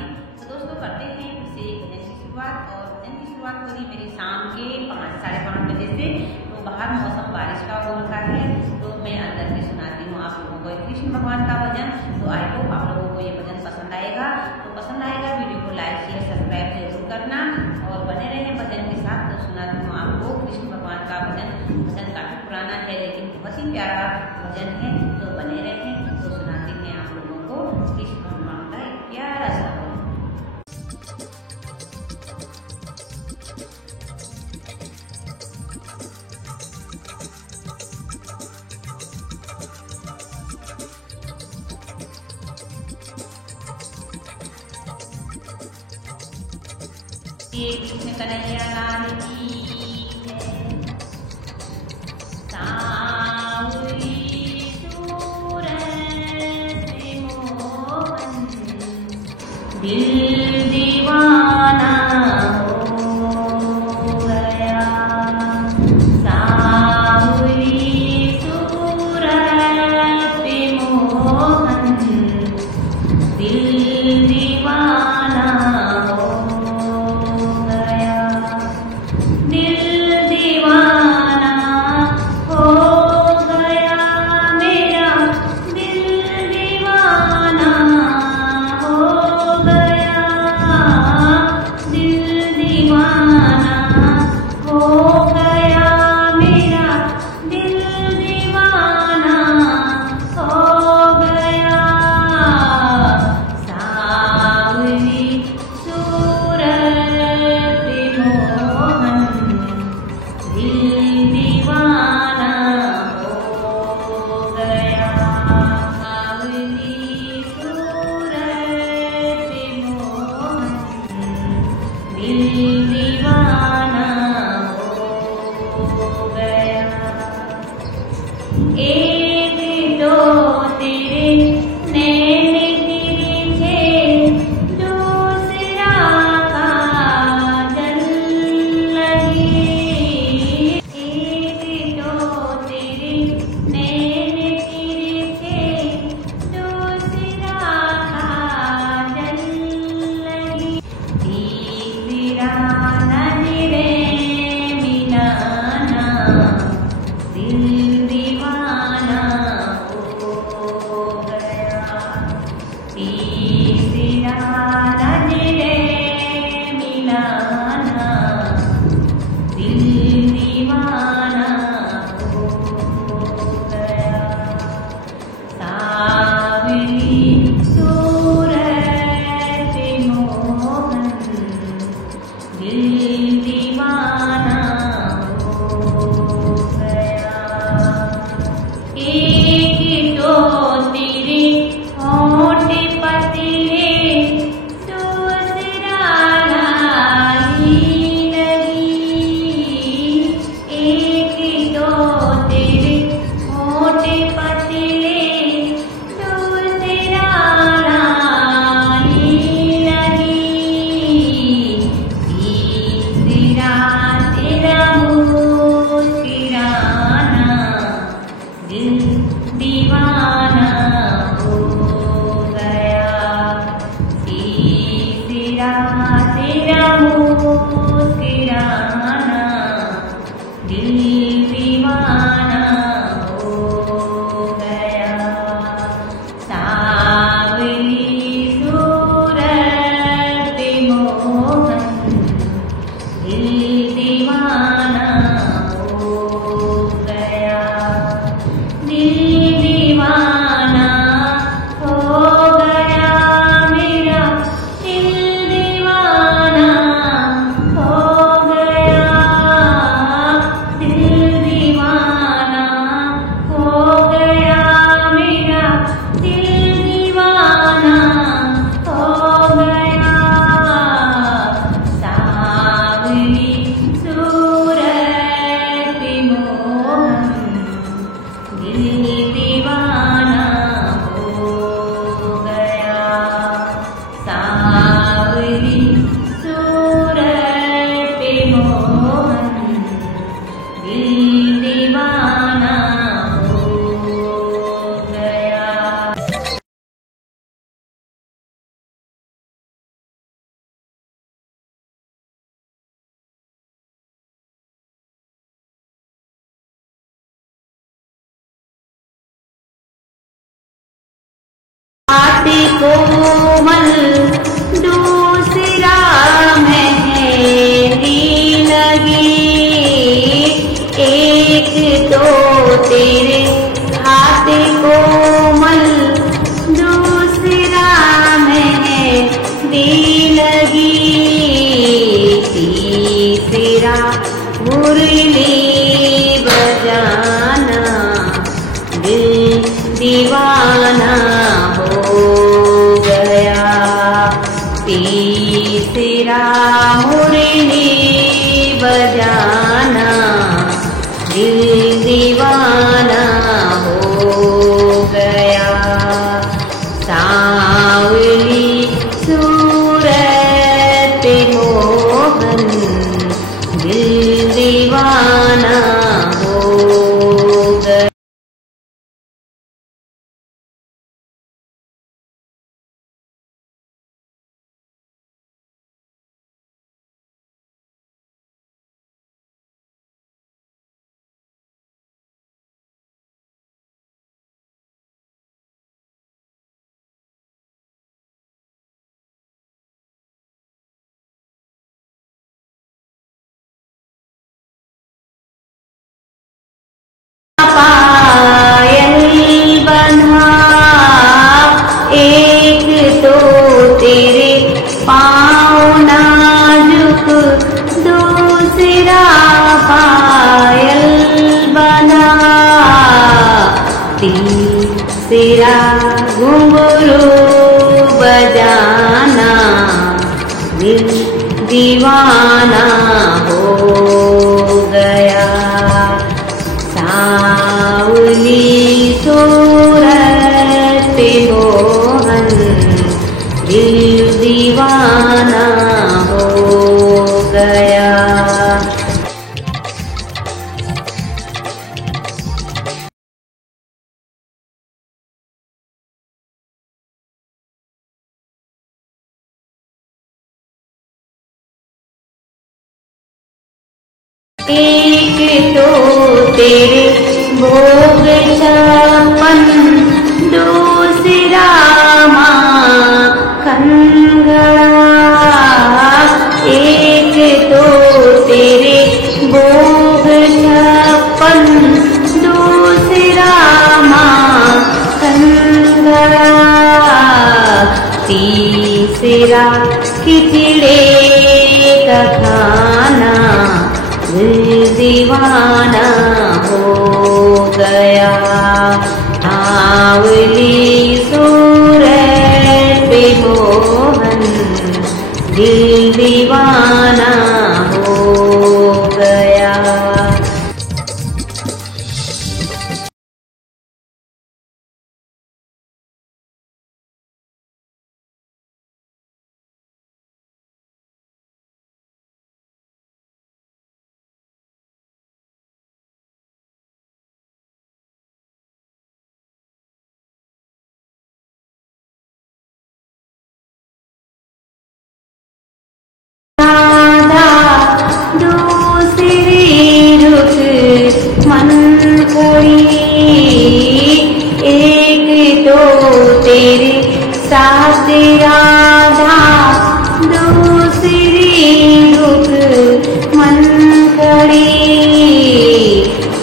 थी। तो दोस्तों करते हैं इसे भजन की शुरुआत। और भजन की शुरुआत हो रही मेरी शाम के 5 साढ़े 5 बजे से। तो बाहर मौसम बारिश का हो रखा है, तो मैं अंदर से सुनाती हूँ आप लोगों को कृष्ण भगवान का भजन। तो आई होप आप लोगों को ये भजन पसंद आएगा। तो पसंद आएगा वीडियो को लाइक शेयर सब्सक्राइब जरूर करना और बने रहें भजन के साथ। तो सुनाती हूँ आपको कृष्ण भगवान का भजन। भजन काफी पुराना है लेकिन बहुत ही प्यारा भजन है, तो बने रहें। तो सुनाती हैं आप लोगों को कृष्ण भगवान का एक प्यारा सा भजन। ये कृष्ण कन्हैया लाल की सांवरी सूरत मोहन, दिल दीवाना हो गया। सांवरी सूरत मोहन, दिल दीवाना दीवाना हो गया। एक तो तेरे नैन तिरछे, दूसरा काजल लगी। एक तो तेरे नैन तिरछे, दूसरा काजल लगी। नजरे मिलाना, दिल दीवाना हो गया। तीसरा नजरे मिलाना, दिल दीवाना हो गया। सांवरी सूरत मोहन, दिल दीवाना हो गया। एक तो तेरे होंठ पतले, दूसरा लाली लगी। एक तो तेरे होंठ पतले, दूसरा लाली लगी। तेरा मुस्कुराना, दिल दीवाना हो गया। तीसरा तेरा मुस्कुराना, दिल दीवाना हो गया। सांवरी सूरत मोहन, दिल दीवाना हो गया। दिल दीवाना हो गया मेरा, दिल दीवाना हो गया। कोमल दूसरा मेहंदी लगी। एक तो तेरे हाथ कोमल दूसरा मेहंदी लगी। तीसरा मुरली बजाना दिल दीवाना हो गया। तीसरा मुरली बजाना दिल दीवाना हो गया। सांवली सूरत मोहन दिल दीवाना हो गया। पायल बंधा एक तो तेरे पाँव नाजुक दूसरा पायल बंधा। तीसरा घुंघरू बजाना दिल दीवाना हो गया। सांवली सूरत मोहन दिल दीवाना हो गया। एक तो तेरे भोग छप्पन दूसरा माखन घड़ा। एक तो तेरे भोग छप्पन दूसरा माखन घड़ा। तीसरा खिचड़े का खाना दिल दीवाना हो गया। सांवली सूरत मोहन दिल दीवाना हो गया। एक तो तेरे साथ राधा दूसरी रुक मन खड़ी।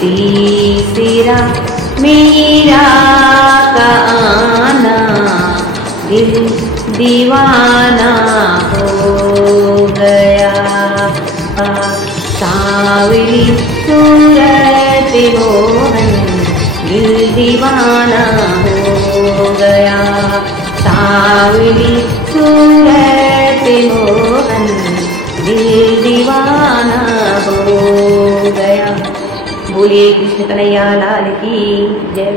तीसरा मेरा का आना दिल दीवाना हो गया। सांवली सूरत मोहन दिल दीवाना हो गया। सांवली सूरत मोहन दिल दीवाना हो गया। बोलिए कृष्ण कन्हैया लाल की जय।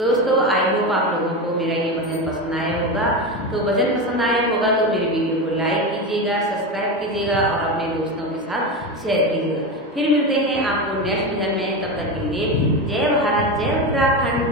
दोस्तों आई होप आप लोगों को मेरा ये भजन पसंद आया होगा। तो भजन पसंद आया होगा तो मेरे वीडियो को लाइक कीजिएगा, सब्सक्राइब कीजिएगा और अपने दोस्तों के साथ शेयर कीजिएगा। फिर मिलते हैं आपको नेक्स्ट भजन में। तब तक के लिए जय भारत, जय उत्तराखंड।